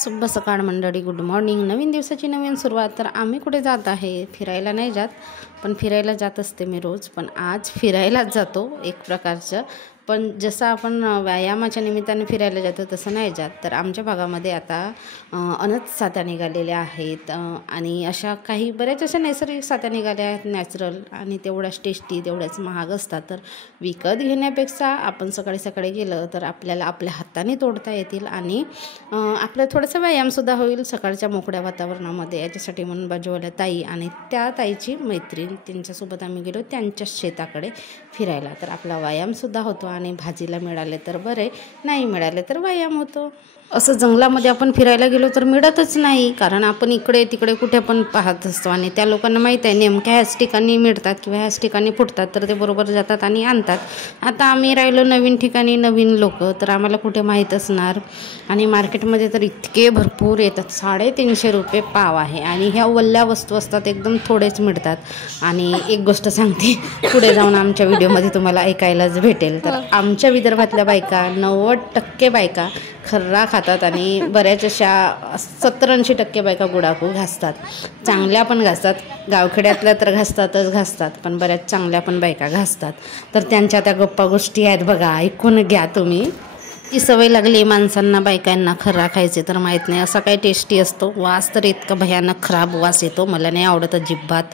शुभ सकाळ मंडळी, गुड मॉर्निंग. नवीन दिवसाची नवीन सुरुवात. तर आम्ही कुठे जात आहे, फिरायला नाही जात, पण फिरायला जात असते मी रोज. पण आज फिरायलाच जातो एक प्रकारचं. पण जसं आपण व्यायामाच्या निमित्ताने फिरायला जातो तसं नाही जात. तर आमच्या भागामध्ये आता अनंत सात्या निघालेल्या आहेत आणि अशा काही बऱ्याच अशा नैसर्गिक सात्या निघाल्या आहेत, नॅचरल, आणि तेवढ्याच टेस्टी, तेवढ्याच महाग असतात. तर विकत घेण्यापेक्षा आपण सकाळी सकाळी गेलं तर आपल्याला आपल्या हाताने तोडता येतील आणि आपलं थोडासा व्यायामसुद्धा होईल सकाळच्या मोकळ्या वातावरणामध्ये. याच्यासाठी म्हणून बाजूवाल्या ताई आणि त्या ताईची मैत्रीण, त्यांच्यासोबत आम्ही गेलो त्यांच्याच शेताकडे फिरायला. तर आपला व्यायामसुद्धा होतो आणि भाजीला मिळाले तर बरे, नाही मिळाले तर व्यायाम होतो. असं जंगलामध्ये आपण फिरायला गेलो तर मिळतच नाही, कारण आपण इकडे तिकडे कुठे पण पाहत असतो आणि त्या लोकांना माहीत आहे नेमक्या ह्याच ठिकाणी मिळतात किंवा ह्याच ठिकाणी फुटतात, तर ते बरोबर जातात आणि आणतात. आता आम्ही राहिलो नवीन ठिकाणी, नवीन लोक, तर आम्हाला कुठे माहीत असणार. आणि मार्केटमध्ये तर इतके भरपूर येतात, 350 रुपये पाव आहे आणि ह्या वल्ल्या वस्तू असतात, एकदम थोडेच मिळतात. आणि एक गोष्ट सांगते, पुढे जाऊन आमच्या व्हिडिओमध्ये तुम्हाला ऐकायलाच भेटेल. तर आमच्या विदर्भातल्या बायका 90% बायका खर्रा खातात आणि बऱ्याच अशा 70-80% बायका गुडाखू घासतात. चांगल्या पण घासतात, गावखेड्यातल्या तर घासतात, पण बऱ्याच चांगल्या पण बायका घासतात. तर त्यांच्या त्या गप्पा गोष्टी आहेत बघा, ऐकून घ्या तुम्ही. ती सवय लागली माणसांना, बायकांना खर्रा खायचे, तर माहीत नाही असा काही टेस्टी असतो. वास तर इतका भयानक खराब वास येतो, मला नाही आवडत अजिबात.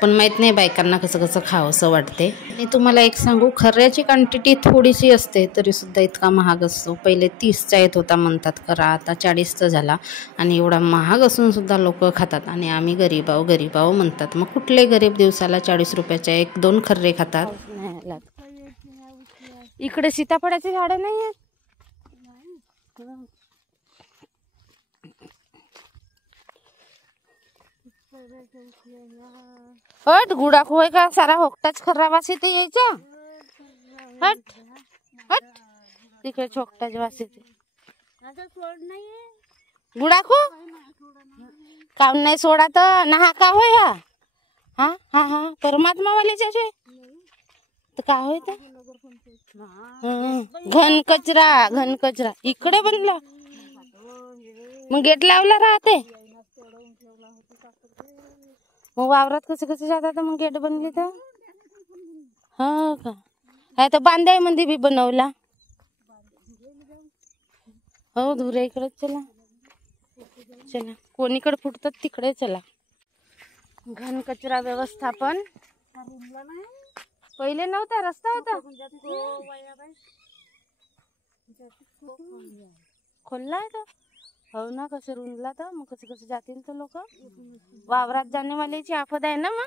पण माहीत नाही बायकांना कसं कसं खावंसं वाटते. आणि तुम्हाला एक सांगू, खर्ऱ्याची क्वांटिटी थोडीशी असते तरीसुद्धा इतका महाग असतो. पहिले 30चा येत होता म्हणतात खरा, आता 40चा झाला. आणि एवढा महाग असूनसुद्धा लोक खातात आणि आम्ही गरीब आहो म्हणतात. मग कुठले गरीब दिवसाला 40 रुपयाच्या 1-2 खर्रे खातात. इकडे सीताफळाची झाडं नाही आहेत. हट, गुडाख होय का, सारा होकटाच खर्रा वास येते यायचा. हट हट, तिकडे छोकटाच वास येते. गुडाखो काऊन नाही सोडा तर ना, का होय हा? हा हा हा, परमात्मा वालेच तर का होय तर घन कचरा इकडे बनला. मग गेट लावला राहते, मग वावरात कसे जातात, मग गेट बनली तर हो का. हा तर बांधाय मध्ये बी बनवला हो. धुरे इकडे चला कोणीकडे फुटतात तिकडे चला. घन कचरा व्यवस्थापन पहिले नव्हता, रस्ता होता, खोलला आहे तो. हो ना, कसे रुंदला तर मग कसे जातील तर लोक. वावरात जाणे वाल्याची आफत आहे ना. मग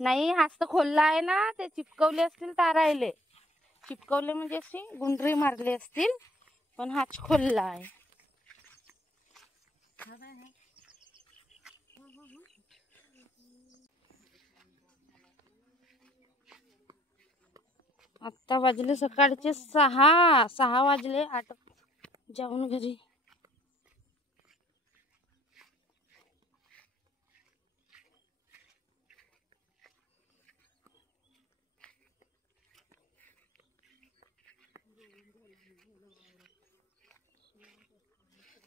नाही, हाच तर खोलला आहे ना, ते चिपकवले असतील तारायले, चिपकवले म्हणजे अशी गुंडरी मारली असतील, पण हाच खोलला आहे. आत्ता वाजले सकाळचे 6 वाजले. 8 जाऊन घरी.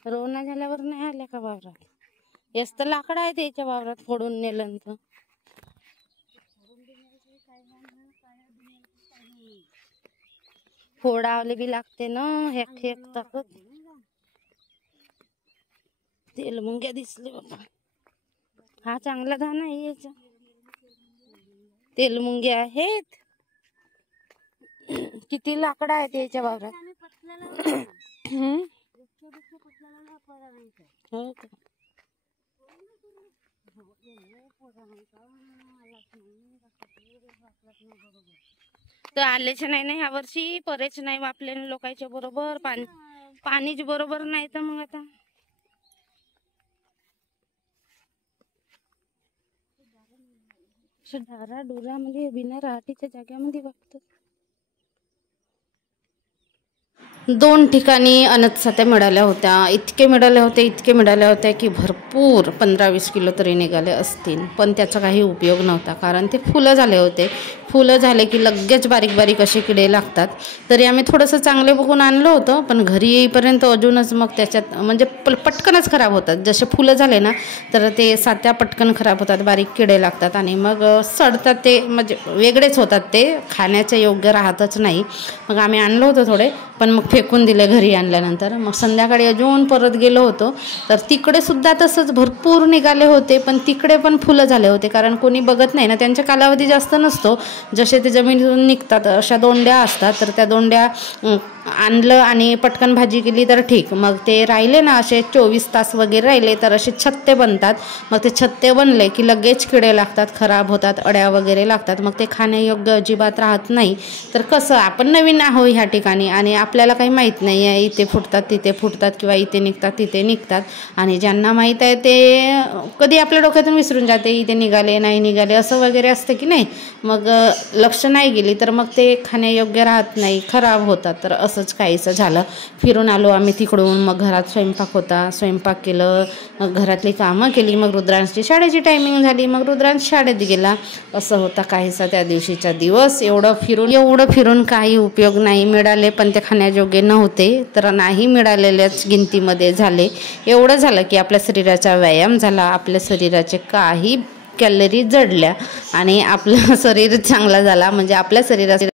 रोवणा झाल्यावर नाही आल्या का वावरात? हेच तर लाकडं आहे त्याच्या वावरात, फोडून नेलं तर. फोडावले बी लागते ना, हेक टाकत. तेल मुंग्या दिसले बाबा. हा चांगला धान आहे याचा. तेल मुंग्या आहेत. किती लाकडं आहे त्याच्या वावरात. हो का. तर आलेच नाही ना ह्या वर्षी, परेच नाही वापले लोकांच्या बरोबर. पाणीच बरोबर नाही तर मग आता डारा डोरा म्हणजे बिना राहटीच्या जाग्यामध्ये वागतात. 2 ठिकाणी अनतसात्या मिळाल्या होत्या. इतके मिळाल्या होत्या की भरपूर 15-20 किलो तरी निघाले असतील. पण त्याचा काही उपयोग नव्हता, कारण ते फुलं झाले होते. फुलं झाले की लगेच बारीक बारीक असे किडे लागतात. तरी आम्ही थोडंसं चांगले बघून आणलं होतं, पण घरी येईपर्यंत अजूनच मग त्याच्यात म्हणजे पटकनच खराब होतात. जसे फुलं झाले ना तर ते सात्या पटकन खराब होतात, बारीक किडे लागतात आणि मग सडतात. ते म्हणजे वेगळेच होतात, ते खाण्याचे योग्य राहतच नाही. मग आम्ही आणलं होतं थोडे, पण मग फेकून दिले घरी आणल्यानंतर. मग संध्याकाळी अजून परत गेलो होतो तर तिकडे सुद्धा तसंच भरपूर निघाले होते, पण तिकडे पण फुलं झाले होते. कारण कोणी बघत नाही ना, त्यांचा कालावधी जास्त नसतो. जसे ते जमिनीतून निघतात अशा दोंड्या असतात, तर त्या दोंड्या आणलं आणि पटकन भाजी केली तर ठीक. मग ते राहिले ना असे 24 तास वगैरे राहिले तर असे छत्ते बनतात. मग ते छत्ते बनले की लगेच किडे लागतात, खराब होतात, अड्या वगैरे लागतात. मग ते खाण्यायोग्य अजिबात राहत नाही. तर कसं आपण नवीन आहो ह्या ठिकाणी आणि आपल्याला काही माहीत नाही आहे, इथे फुटतात तिथे फुटतात किंवा इथे निघतात तिथे निघतात. आणि ज्यांना माहीत आहे ते कधी आपल्या डोक्यातून विसरून जाते, इथे निघाले नाही निघाले असं वगैरे असतं की नाही. मग लक्ष नाही गेली तर मग ते खाण्यायोग्य राहत नाही, खराब होतात. तर असंच काहीसं झालं. फिरून आलो आम्ही तिकडून. मग घरात स्वयंपाक होता, स्वयंपाक केलं, मग घरातली कामं केली. मग रुद्रांशची शाळेची टायमिंग झाली, मग रुद्रांश शाळेत गेला. असं होता काहीसा त्या दिवशीचा दिवस. एवढं फिरून काही उपयोग नाही. मिळाले पण ते खाण्यायोग्य नव्हते, तर नाही मिळालेल्याच गिनतीमध्ये झाले. एवढं झालं की आपल्या शरीराचा व्यायाम झाला, आपल्या शरीराचे काही कॅलरी जडल्या आणि आपलं शरीर चांगला झाला. म्हणजे आपल्या शरीराचे